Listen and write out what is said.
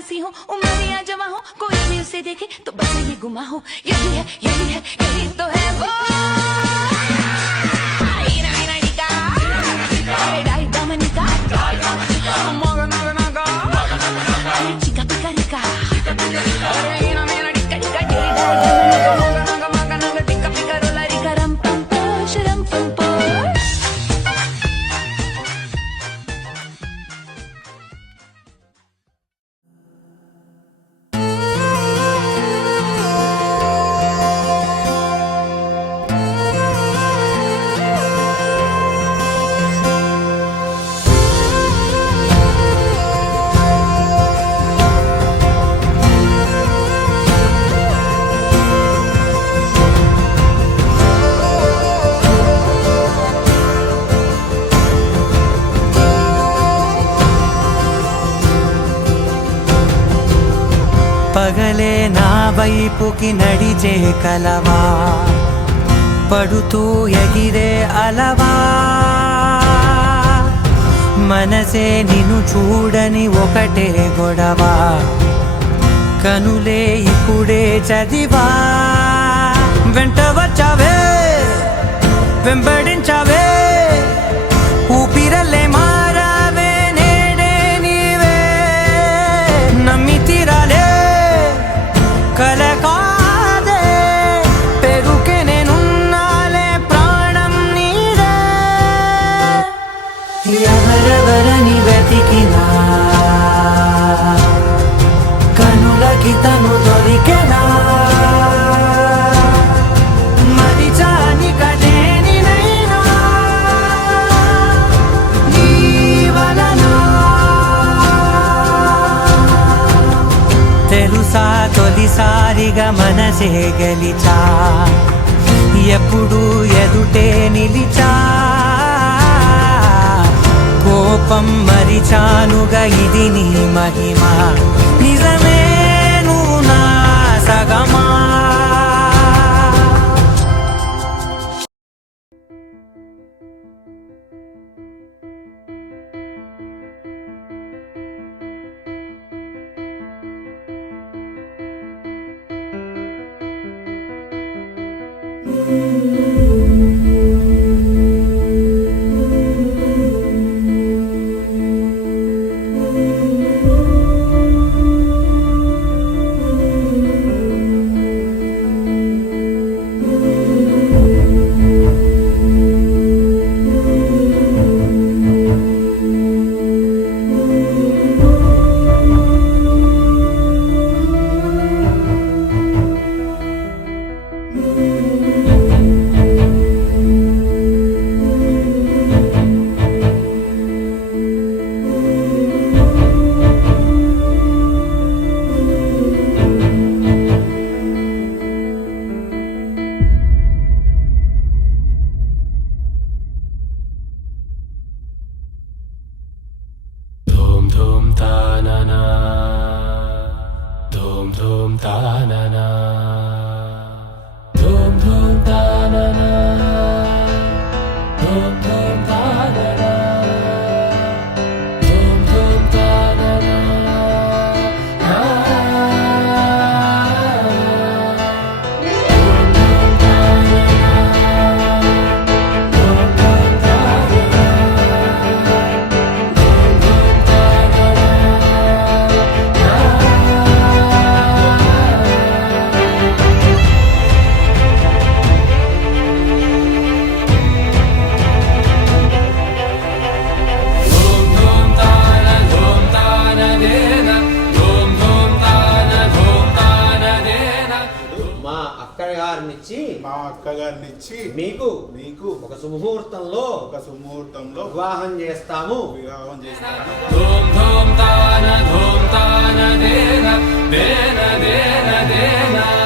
हंसी हूँ उमरिया जवा हूँ कोई भी उसे देखे तो बस ये गुमा हो यही है यही तो है वो chica pica rica పగలే నా వైపుకి నడిచే కలవా పడుతూ ఎగిరే అలవా మనసే నిన్ను చూడని ఒకటే గొడవ కనులే ఇప్పుడే చదివా వెంట వచ్చావే వెంబడించావే ఊపిరల్లే మారావే నేడే నీవే నమ్మి తీరాలే కల కాదే పెరుకే నేనున్నాలే ప్రాణం నీదే ఎవరెవరని వెతికినా కనులకి తను దొరికెనా మరిచాని కదేనినైనా నీ వలన తెలుసా తొలిసారిగా మనసే గెలిచా ఎప్పుడు ఎదుటే నిలిచా కోపం మరిచానుగా ఇది నీ మహిమ నిజమే నువ్వు నా సగమా మా అక్కగారినిచ్చి మీకు ఒక సుముహూర్తంలో వివాహం చేస్తాము ధూమ్ ధూమ్ తాన దేన దేన దేన దేన